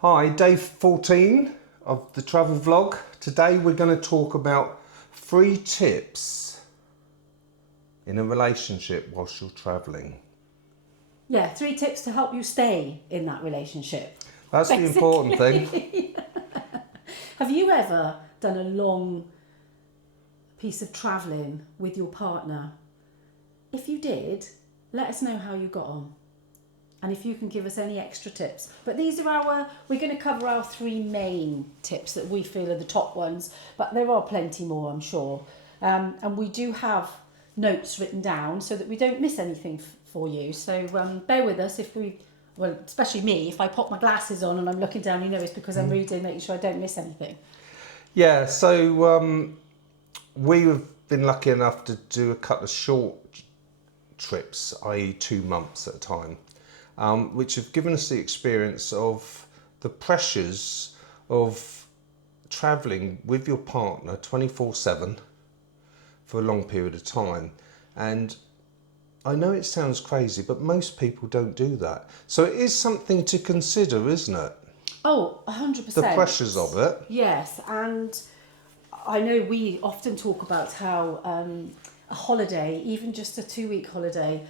Hi, day 14 of the travel vlog. Today we're going to talk about 3 tips in a relationship whilst you're travelling. Yeah, 3 tips to help you stay in that relationship. That's the important thing. Have you ever done a long piece of travelling with your partner? If you did, let us know how you got on. And if you can give us any extra tips. But we're going to cover our 3 main tips that we feel are the top ones, but there are plenty more, I'm sure. And we do have notes written down so that we don't miss anything for you. So bear with us especially me, if I pop my glasses on and I'm looking down, it's because I'm reading, making sure I don't miss anything. Yeah, so we've been lucky enough to do a couple of short trips, i.e. 2 months at a time. Which have given us the experience of the pressures of travelling with your partner 24/7 for a long period of time. And I know it sounds crazy, but most people don't do that. So it is something to consider, isn't it? Oh, 100%. The pressures of it. Yes, and I know we often talk about how a holiday, even just a 2-week holiday,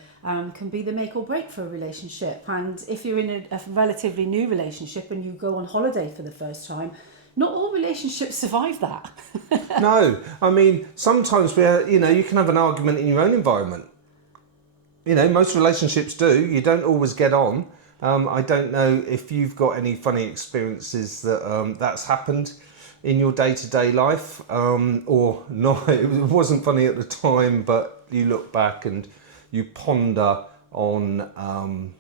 can be the make or break for a relationship. And if you're in a relatively new relationship and you go on holiday for the first time, not all relationships survive that. No, I mean, sometimes you can have an argument in your own environment. Most relationships do. You don't always get on. I don't know if you've got any funny experiences that's happened in your day-to-day life, or not. It wasn't funny at the time, but you look back and you ponder on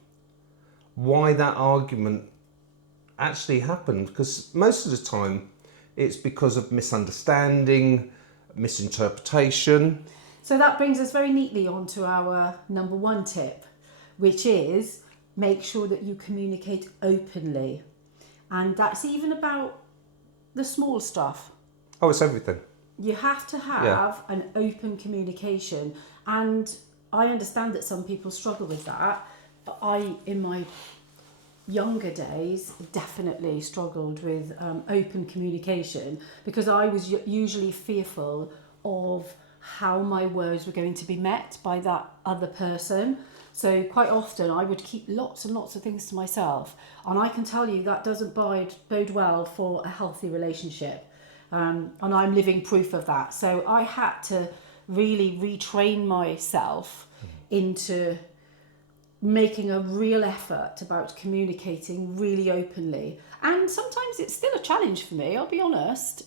why that argument actually happened, because most of the time it's because of misunderstanding, misinterpretation. So that brings us very neatly onto our number 1 tip, which is make sure that you communicate openly. And that's even about the small stuff. Oh, it's everything. You have to have an open communication. And I understand that some people struggle with that, but in my younger days, definitely struggled with open communication, because I was usually fearful of how my words were going to be met by that other person. So quite often I would keep lots and lots of things to myself, and I can tell you that doesn't bode well for a healthy relationship, and I'm living proof of that. So I had to really retrain myself into making a real effort about communicating really openly. And sometimes it's still a challenge for me, I'll be honest.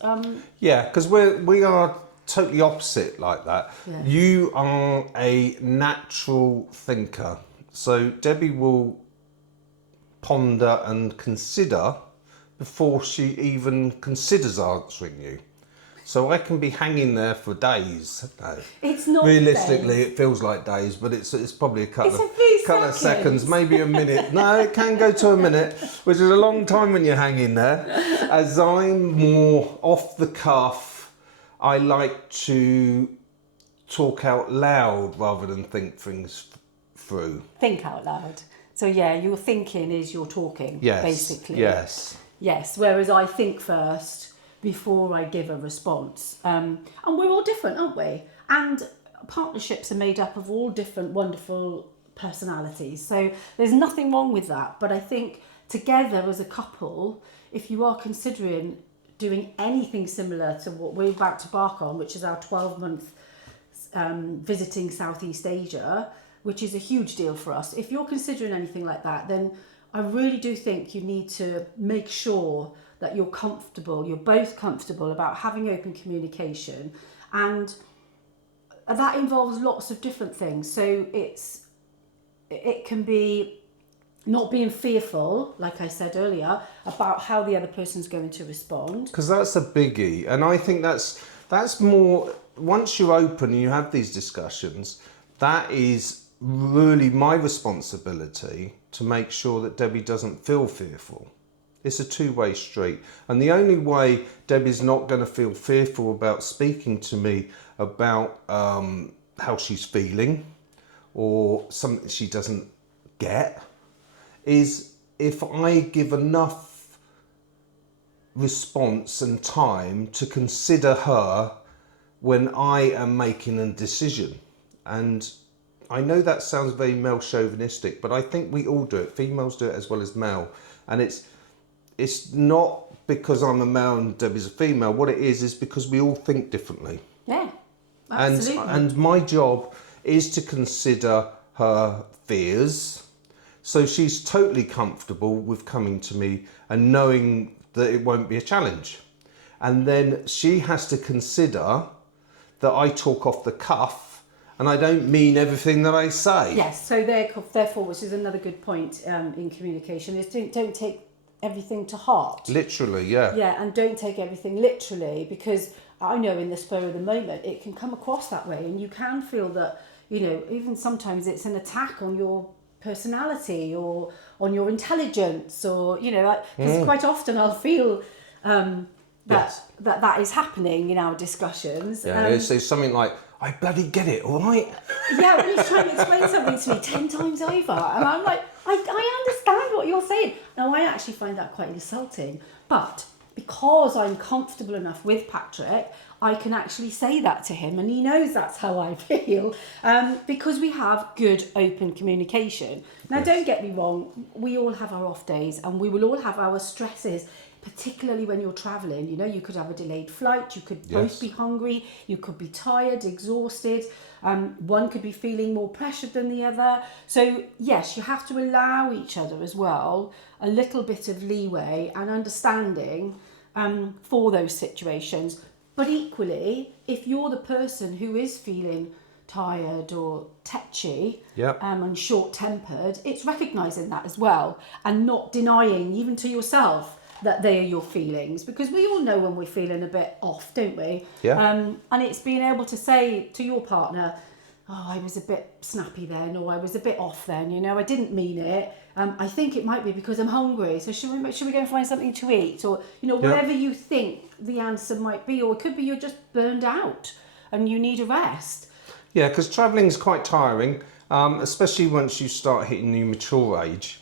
Yeah, because we are totally opposite like that. Yeah. You are a natural thinker. So Debbie will ponder and consider before she even considers answering you. So I can be hanging there for days. No. It's not realistically, days. It feels like days, but it's probably a couple It's of seconds, maybe a minute. No, it can go to a minute, which is a long time when you're hanging there. As I'm more off the cuff, I like to talk out loud rather than think things through. Think out loud. So yeah, your thinking is your talking, Yes. basically. Yes. Whereas I think first before I give a response. And we're all different, aren't we? And partnerships are made up of all different wonderful personalities. So there's nothing wrong with that. But I think together as a couple, if you are considering doing anything similar to what we're about to embark on, which is our 12-month visiting Southeast Asia, which is a huge deal for us. If you're considering anything like that, then I really do think you need to make sure that you're both comfortable about having open communication. And that involves lots of different things. So it can be not being fearful, like I said earlier, about how the other person's going to respond. Because that's a biggie. And I think that's more, once you're open and you have these discussions, that is really my responsibility to make sure that Debbie doesn't feel fearful. It's a 2-way street. And the only way Debbie's not going to feel fearful about speaking to me about how she's feeling or something she doesn't get is if I give enough response and time to consider her when I am making a decision. And I know that sounds very male chauvinistic, but I think we all do it. Females do it as well as male. And it's not because I'm a male and Debbie's a female. What it is because we all think differently. Yeah, absolutely. And my job is to consider her fears. So she's totally comfortable with coming to me and knowing that it won't be a challenge. And then she has to consider that I talk off the cuff and I don't mean everything that I say. Yes, so therefore, which is another good point in communication, is don't take everything to heart. Literally, yeah. Yeah, and don't take everything literally, because I know in the spur of the moment it can come across that way, and you can feel that, even sometimes it's an attack on your personality or on your intelligence, or because quite often I'll feel that is happening in our discussions. Yeah, it's something like, I bloody get it, all right? Yeah, when he's trying to explain something to me 10 times over, and I'm like, I understand what you're saying. Now, I actually find that quite insulting, but because I'm comfortable enough with Patrick, I can actually say that to him, and he knows that's how I feel, because we have good, open communication. Now, Yes. Don't get me wrong, we all have our off days, and we will all have our stresses, particularly when you're travelling. You could have a delayed flight, you could both be hungry, you could be tired, exhausted, one could be feeling more pressured than the other. So yes, you have to allow each other as well a little bit of leeway and understanding for those situations. But equally, if you're the person who is feeling tired or tetchy and short-tempered, it's recognising that as well, and not denying even to yourself that they are your feelings, because we all know when we're feeling a bit off, don't we? Yeah. And it's being able to say to your partner, oh, I was a bit snappy then, or I was a bit off then, I didn't mean it. I think it might be because I'm hungry, so should we go and find something to eat? Or, whatever you think the answer might be, or it could be you're just burned out and you need a rest. Yeah, because travelling is quite tiring, especially once you start hitting the mature age.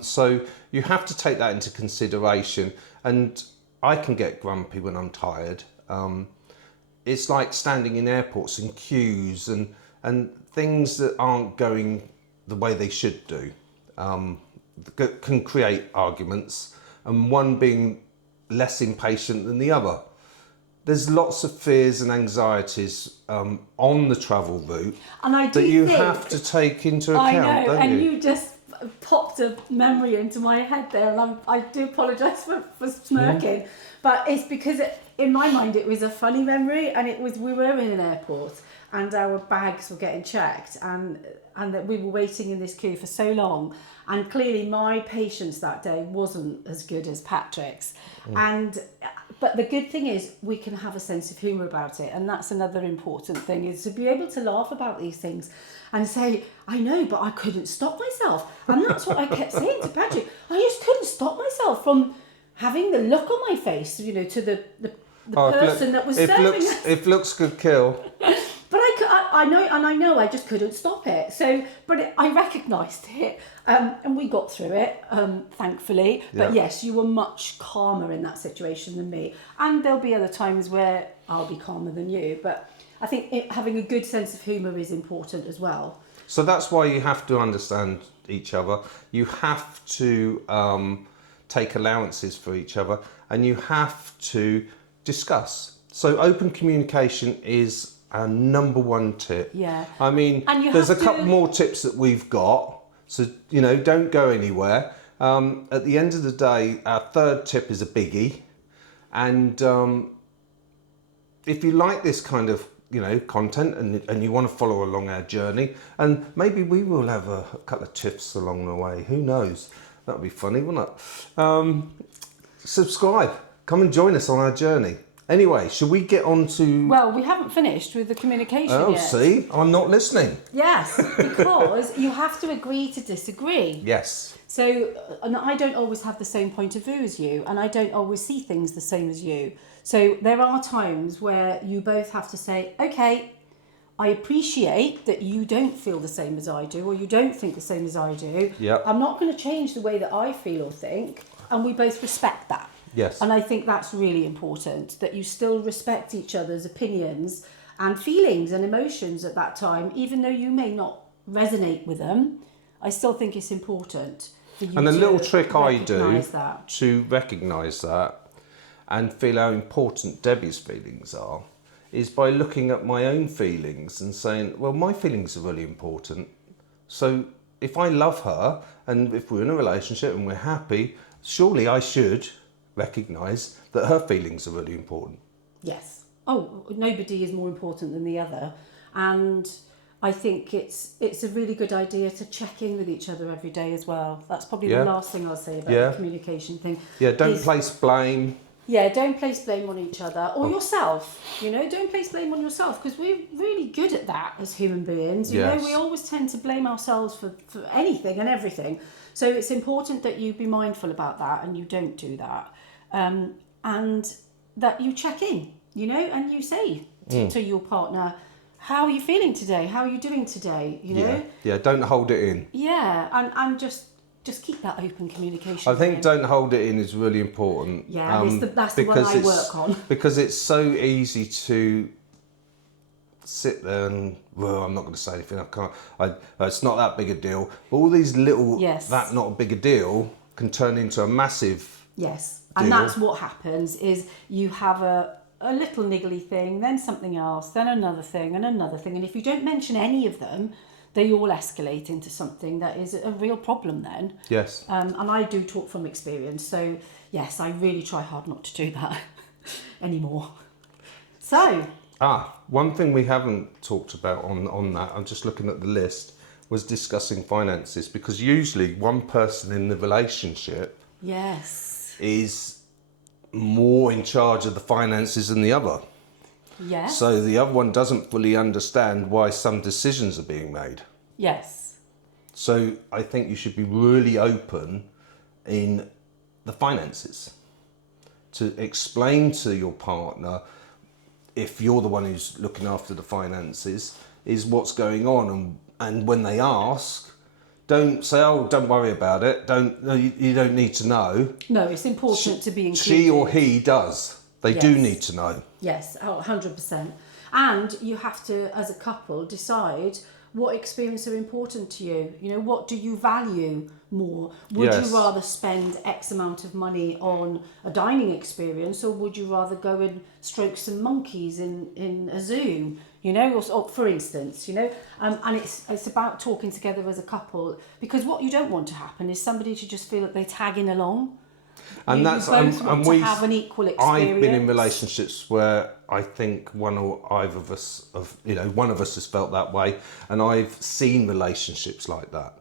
So you have to take that into consideration. And I can get grumpy when I'm tired. It's like standing in airports and queues and things that aren't going the way they should do. Can create arguments, and one being less impatient than the other. There's lots of fears and anxieties on the travel route that you have to take into account, don't you? You just popped a memory into my head there, and I do apologise for smirking, but it's because in my mind it was a funny memory, and we were in an airport and our bags were getting checked, and that we were waiting in this queue for so long, and clearly my patience that day wasn't as good as Patrick's. But the good thing is we can have a sense of humour about it, and that's another important thing, is to be able to laugh about these things and say, I know, but I couldn't stop myself. And that's what I kept saying to Patrick. I just couldn't stop myself from having the look on my face, to the person that was serving us. If looks could kill. But I know I just couldn't stop it. So, I recognised it, and we got through it, thankfully. But yes, you were much calmer in that situation than me. And there'll be other times where I'll be calmer than you. But I think having a good sense of humour is important as well. So that's why you have to understand each other. You have to take allowances for each other, and you have to discuss. So open communication is our number one tip. Yeah. I mean, there's a couple more tips that we've got. So, don't go anywhere. At the end of the day, our third tip is a biggie. And if you like this kind of, content and you want to follow along our journey, and maybe we will have a couple of tips along the way. Who knows? That would be funny, wouldn't it? Subscribe. Come and join us on our journey. Anyway, should we get on to... Well, we haven't finished with the communication yet. Oh, see? I'm not listening. Yes, because you have to agree to disagree. Yes. So, and I don't always have the same point of view as you, and I don't always see things the same as you. So there are times where you both have to say, okay, I appreciate that you don't feel the same as I do, or you don't think the same as I do. Yep. I'm not going to change the way that I feel or think, and we both respect that. Yes. And I think that's really important, that you still respect each other's opinions and feelings and emotions at that time, even though you may not resonate with them. I still think it's important for you And a to little trick I do recognise that. to recognise that and feel how important Debbie's feelings are is by looking at my own feelings and saying, well, my feelings are really important. So if I love her and if we're in a relationship and we're happy, surely I should recognise that her feelings are really important. Yes. Oh, nobody is more important than the other. And I think it's a really good idea to check in with each other every day as well. That's probably the last thing I'll say about the communication thing. Yeah, don't place blame. Yeah, don't place blame on each other or yourself. You know, don't place blame on yourself, because we're really good at that as human beings. You know, we always tend to blame ourselves for anything and everything. So it's important that you be mindful about that and you don't do that. And that you check in, you know, and you say to your partner, how are you feeling today? How are you doing today? You know? Yeah, don't hold it in. Yeah, and just keep that open communication. I think don't hold it in is really important. Yeah, that's the one I work on. Because it's so easy to sit there and, well, I'm not going to say anything, I can't, it's not that big a deal. But all these little, that not a big a deal can turn into a massive Yes, deal. and that's what happens is you have a little niggly thing, then something else, then another thing and another thing. And if you don't mention any of them, they all escalate into something that is a real problem then. Yes. And I do talk from experience. So, yes, I really try hard not to do that anymore. So. One thing we haven't talked about on that, I'm just looking at the list, was discussing finances. Because usually one person in the relationship is more in charge of the finances than the other. Yes. So the other one doesn't fully understand why some decisions are being made. Yes. So I think you should be really open in the finances to explain to your partner, if you're the one who's looking after the finances, is what's going on. And when they ask, don't say, oh, don't worry about it. You don't need to know. No, it's important to be included. She or he does. They do need to know. Yes, 100%. And you have to, as a couple, decide what experiences are important to you. You know, what do you value more? Would you rather spend X amount of money on a dining experience, or would you rather go and stroke some monkeys in a zoo? You know, or for instance, you know, and it's about talking together as a couple, because what you don't want to happen is somebody to just feel that they tagging along. And that's and we have an equal experience. I've been in relationships where I think one or either of us one of us has felt that way, and I've seen relationships like that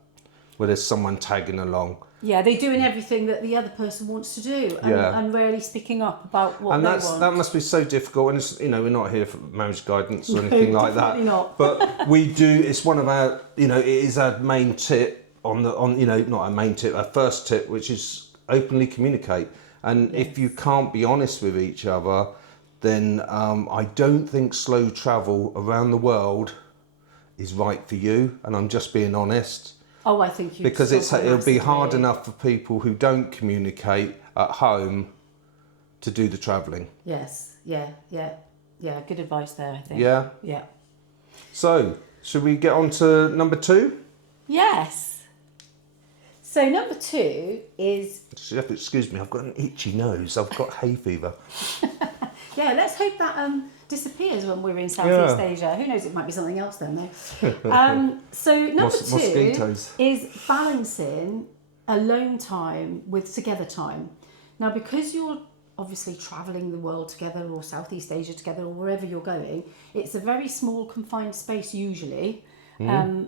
where there's someone tagging along. Yeah, they're doing everything that the other person wants to do, and rarely speaking up about what they want. That must be so difficult. And it's, we're not here for marriage guidance or anything like that. Not. But we do. It's one of our, it is our main tip not our main tip, our first tip, which is openly communicate. And if you can't be honest with each other, then I don't think slow travel around the world is right for you. And I'm just being honest. Oh, I think you. Because it'll be hard enough for people who don't communicate at home to do the travelling. Yes. Yeah. Good advice there, I think. Yeah. Yeah. So, should we get on to number 2? Yes. So number 2 is. Excuse me, I've got an itchy nose. I've got hay fever. Yeah, let's hope that disappears when we're in Southeast Asia. Who knows? It might be something else then, though. So number 2 mosquitoes. is balancing alone time with together time. Now, because you're obviously travelling the world together, or Southeast Asia together, or wherever you're going, it's a very small confined space usually, and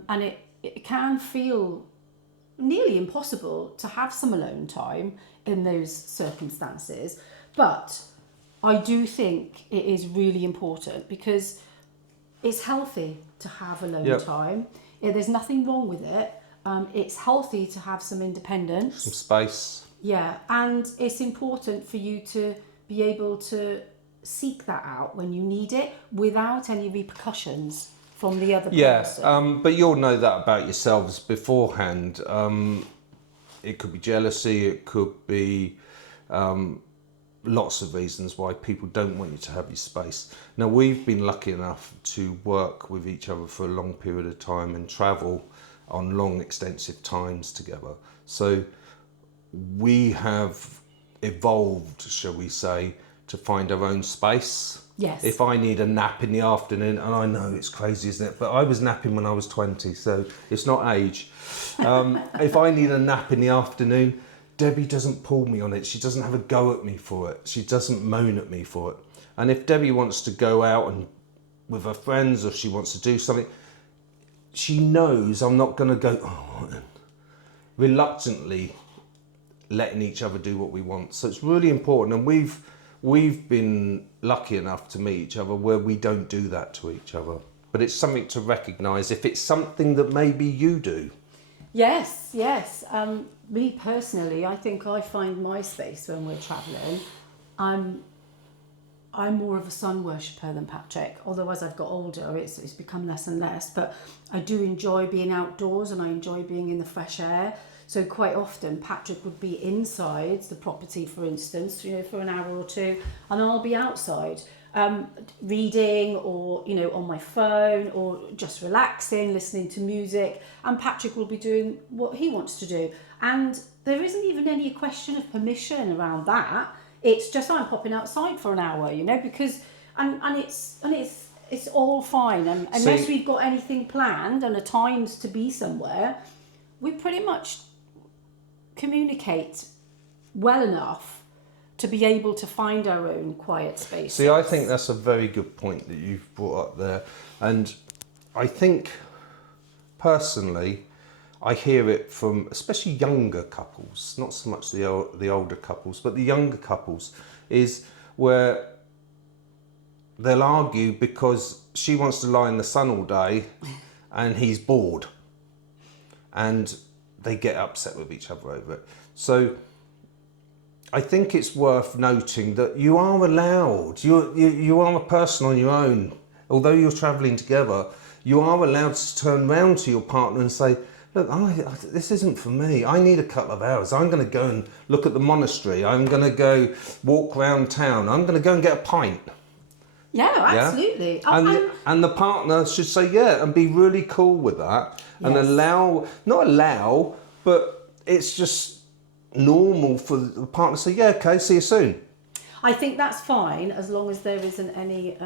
it can feel nearly impossible to have some alone time in those circumstances. But I do think it is really important, because it's healthy to have alone time. There's nothing wrong with it. It's healthy to have some independence. Some space. Yeah, and it's important for you to be able to seek that out when you need it without any repercussions from the other person. But you'll know that about yourselves beforehand. It could be jealousy, it could be lots of reasons why people don't want you to have your space. Now, we've been lucky enough to work with each other for a long period of time and travel on long, extensive times together. So we have evolved, shall we say, to find our own space. Yes. If I need a nap in the afternoon, and I know it's crazy, isn't it? But I was napping when I was 20, so it's not age. If I need a nap in the afternoon, Debbie doesn't pull me on it. She doesn't have a go at me for it. She doesn't moan at me for it. And if Debbie wants to go out and with her friends, or she wants to do something, she knows I'm not going to go reluctantly letting each other do what we want. So it's really important, and we've been lucky enough to meet each other where we don't do that to each other. But it's something to recognise if it's something that maybe you do. Yes. Me personally, I think I find my space when we're travelling. I'm more of a sun worshipper than Patrick, although as I've got older it's become less and less, but I do enjoy being outdoors and I enjoy being in the fresh air. So quite often Patrick would be inside the property, for instance, for an hour or two, and I'll be outside reading, or on my phone, or just relaxing, listening to music, and Patrick will be doing what he wants to do. And there isn't even any question of permission around that. It's just I'm popping outside for an hour, because and it's all fine. And unless we've got anything planned and a times to be somewhere, we pretty much communicate well enough to be able to find our own quiet space. See, I think that's a very good point that you've brought up there. And I think, personally, I hear it from especially younger couples, not so much the older couples, but the younger couples, is where they'll argue because she wants to lie in the sun all day and he's bored. And they get upset with each other over it. So I think it's worth noting that you are allowed, you are a person on your own. Although you're travelling together, you are allowed to turn round to your partner and say, look, this isn't for me. I need a couple of hours. I'm going to go and look at the monastery. I'm going to go walk around town. I'm going to go and get a pint. Yeah, absolutely. Yeah? And the partner should say, yeah, and be really cool with that. And not allow, but it's just normal for the partner to say, yeah, okay, see you soon. I think that's fine as long as there isn't any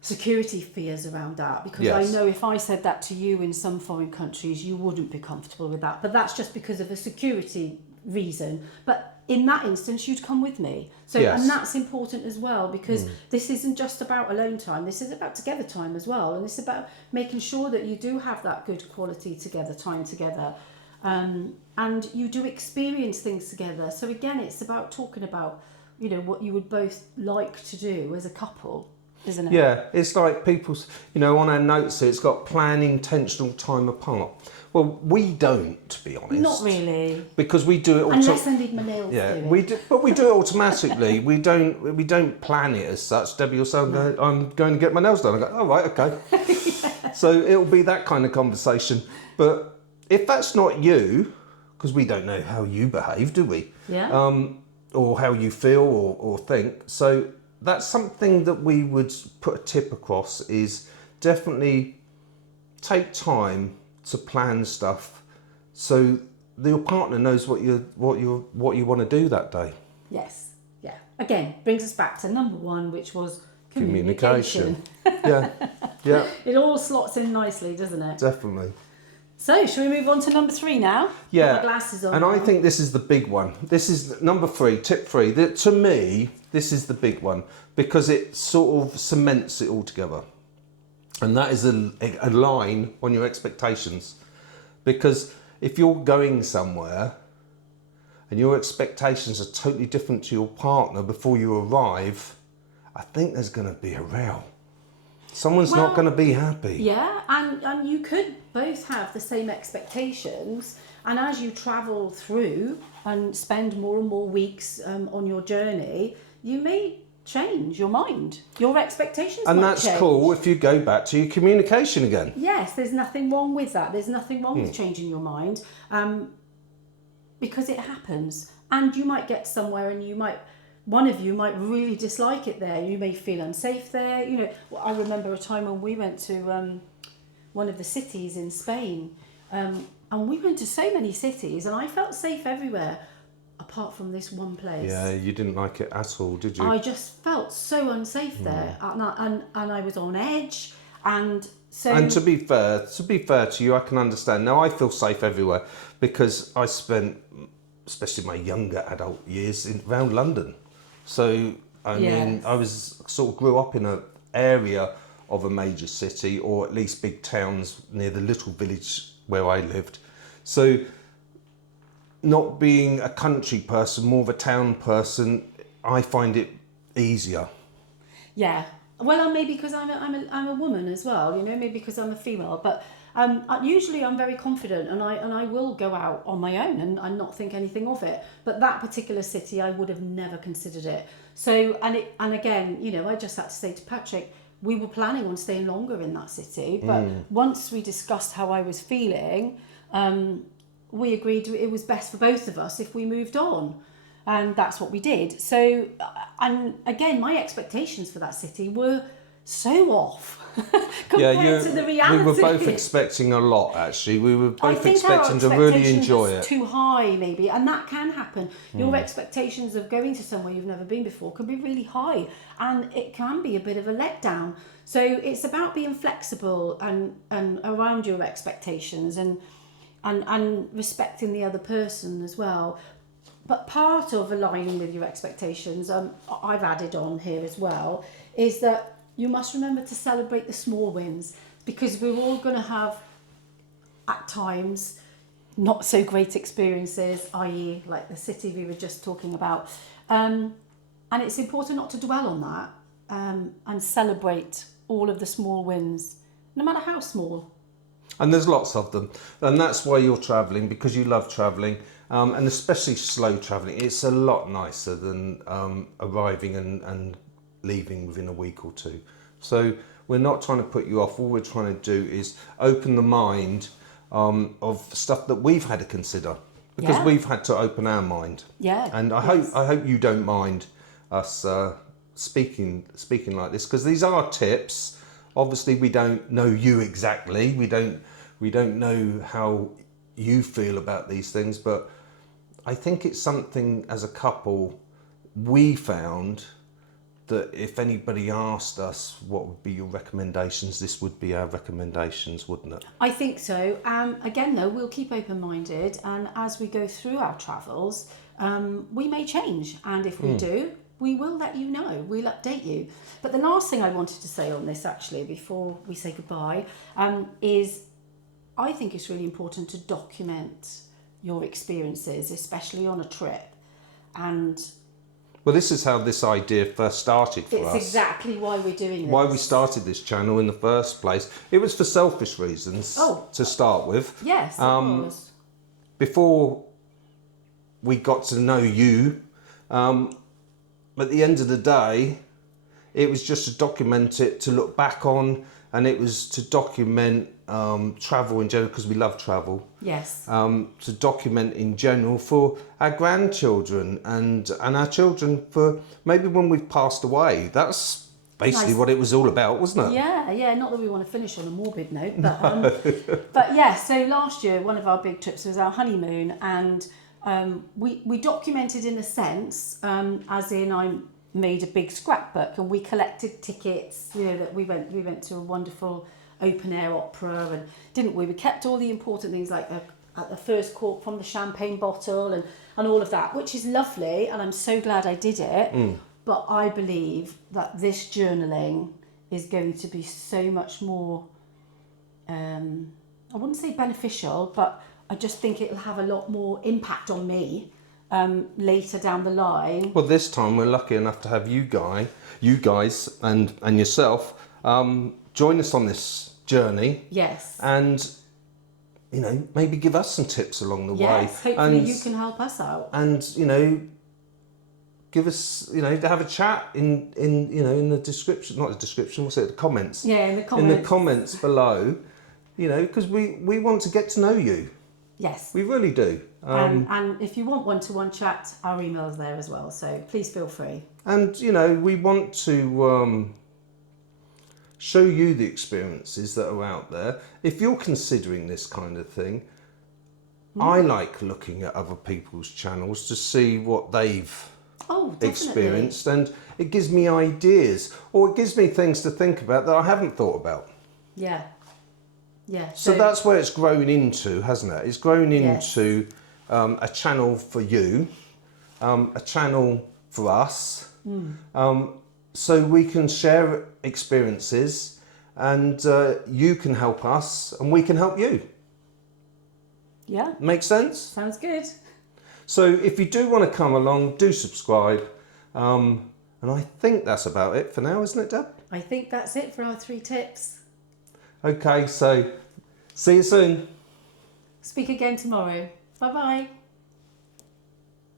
security fears around that, because I know if I said that to you in some foreign countries, you wouldn't be comfortable with that. But that's just because of a security reason. But in that instance, you'd come with me. So, and that's important as well, because this isn't just about alone time. This is about together time as well. And it's about making sure that you do have that good quality time together. And you do experience things together. So again, it's about talking about, what you would both like to do as a couple, isn't it? Yeah, it's like people's, on our notes here, it's got plan intentional time apart. Well, we don't, to be honest. Not really. Because we do it unless I need my nails doing. We do, but we do it automatically. we don't plan it as such. Debbie will say, I'm going to get my nails done. I go, oh, right, okay. So it'll be that kind of conversation. But if that's not you, because we don't know how you behave, do we? Yeah. Or how you feel or think. So that's something that we would put a tip across, is definitely take time to plan stuff so your partner knows what you want to do that day. Yes. Yeah. Again, brings us back to number one, which was communication. Yeah. It all slots in nicely, doesn't it? Definitely. So, shall we move on to number 3 now? Yeah. Put my glasses on. And I think this is the big one. This is number 3, tip 3. To me, this is the big one because it sort of cements it all together. And that is a line on your expectations. Because if you're going somewhere and your expectations are totally different to your partner before you arrive, I think there's going to be a row. Someone's not going to be happy. Yeah, and you could both have the same expectations, and as you travel through and spend more and more weeks on your journey, you may change your mind. Your expectations and might that's change. Cool if you go back to your communication again. Yes, there's nothing wrong with that. There's nothing wrong with changing your mind, because it happens. And you might get somewhere and you might one of you might really dislike it there. You may feel unsafe there. You know, I remember a time when we went to one of the cities in Spain, and we went to so many cities, and I felt safe everywhere, apart from this one place. Yeah, you didn't like it at all, did you? I just felt so unsafe there, and I was on edge, and so. And to be fair to you, I can understand. Now I feel safe everywhere because I spent, especially my younger adult years, around London. So I mean, I was sort of grew up in an area of a major city, or at least big towns near the little village where I lived. So not being a country person, more of a town person, I find it easier. Yeah. Well, maybe because I'm a woman as well, you know, maybe because I'm a female, but usually I'm very confident, and I will go out on my own and not think anything of it. But that particular city, I would have never considered it. So, and again, you know, I just had to say to Patrick, we were planning on staying longer in that city, but once we discussed how I was feeling, we agreed it was best for both of us if we moved on. And that's what we did. So, and again, my expectations for that city were so off compared to the reality. We were both expecting a lot, actually. We were both expecting to really enjoy it. Too high, maybe, and that can happen. Your expectations of going to somewhere you've never been before can be really high, and it can be a bit of a letdown. So it's about being flexible and around your expectations and respecting the other person as well. But part of aligning with your expectations, I've added on here as well, is that you must remember to celebrate the small wins, because we're all going to have, at times, not so great experiences, i.e. like the city we were just talking about. And it's important not to dwell on that and celebrate all of the small wins, no matter how small. And there's lots of them. And that's why you're travelling, because you love travelling. And especially slow travelling. It's a lot nicer than arriving and leaving within a week or two. So we're not trying to put you off. All we're trying to do is open the mind of stuff that we've had to consider, because we've had to open our mind. Yeah. And I hope you don't mind us speaking like this, because these are tips. Obviously, we don't know you exactly. We don't know how you feel about these things, but I think it's something as a couple we found that if anybody asked us what would be your recommendations, this would be our recommendations, wouldn't it? I think so. Again, though, we'll keep open-minded, and as we go through our travels, we may change, and if we do, we will let you know. We'll update you. But the last thing I wanted to say on this, actually, before we say goodbye, is I think it's really important to document your experiences, especially on a trip. And well, this is how this idea first started for us. It's exactly why we're doing this. Why we started this channel in the first place. It was for selfish reasons to start with. Yes, it was. Before we got to know you, at the end of the day, it was just to document it, to look back on, and it was to document travel in general, because we love travel. Yes. To document in general for our grandchildren and our children, for maybe when we've passed away. That's basically what it was all about, wasn't it? Yeah. Not that we want to finish on a morbid note, but but yeah. So last year, one of our big trips was our honeymoon, and we documented in a sense, as in I made a big scrapbook and we collected tickets. You know, that we went to a wonderful open air opera, and didn't we? We kept all the important things like the first cork from the champagne bottle and all of that, which is lovely, and I'm so glad I did it. But I believe that this journaling is going to be so much more, I wouldn't say beneficial, but I just think it'll have a lot more impact on me later down the line. Well, this time we're lucky enough to have you guys and yourself join us on this journey. Yes. And, you know, maybe give us some tips along the way. Yes, hopefully you can help us out. And, you know, give us, you know, to have a chat in the description, not the description, what's it, the comments. Yeah, in the comments. In the comments below, you know, because we want to get to know you. Yes. We really do. And if you want one-to-one chat, our email's there as well. So please feel free. And, we want to show you the experiences that are out there. If you're considering this kind of thing, I like looking at other people's channels to see what they've experienced, and it gives me ideas, or it gives me things to think about that I haven't thought about. Yeah. Yeah. So that's where it's grown into, hasn't it? It's grown into a channel for you, a channel for us, so we can share experiences, and you can help us and we can help you. Yeah. Make sense? Sounds good. So if you do want to come along, do subscribe. And I think that's about it for now, isn't it, Deb? I think that's it for our 3 tips. Okay, so see you soon. Speak again tomorrow. Bye-bye.